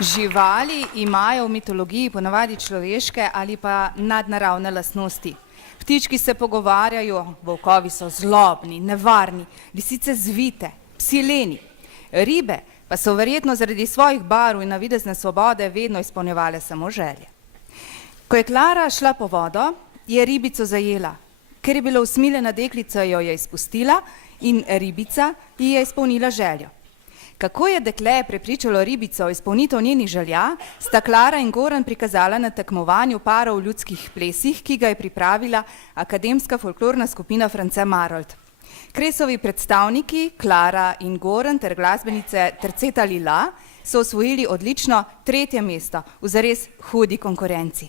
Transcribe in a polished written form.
Živali imajo v mitologiji ponavadi človeške ali pa nadnaravne lastnosti. Ptički se pogovarjajo, volkovi so zlobni, nevarni, lisice zvite, psi leni. Ribe pa so verjetno zaradi svojih barv in navidezne svobode vedno izpolnjevale samo želje. Ko je Klara šla po vodo, je ribico zajela. Ker je bila usmiljena deklica, jo je izpustila in ribica ji je izpolnila željo. Kako je dekle prepričalo ribico o izpolnitev njenih želja, sta Klara in Goran prikazala na tekmovanju parov v ljudskih plesih, ki ga je pripravila akademska folklorna skupina France Marold. Kresovi predstavniki, Klara in Goran ter glasbenice Terceta Lila, so osvojili odlično 3. mesto v zares hudi konkurenci.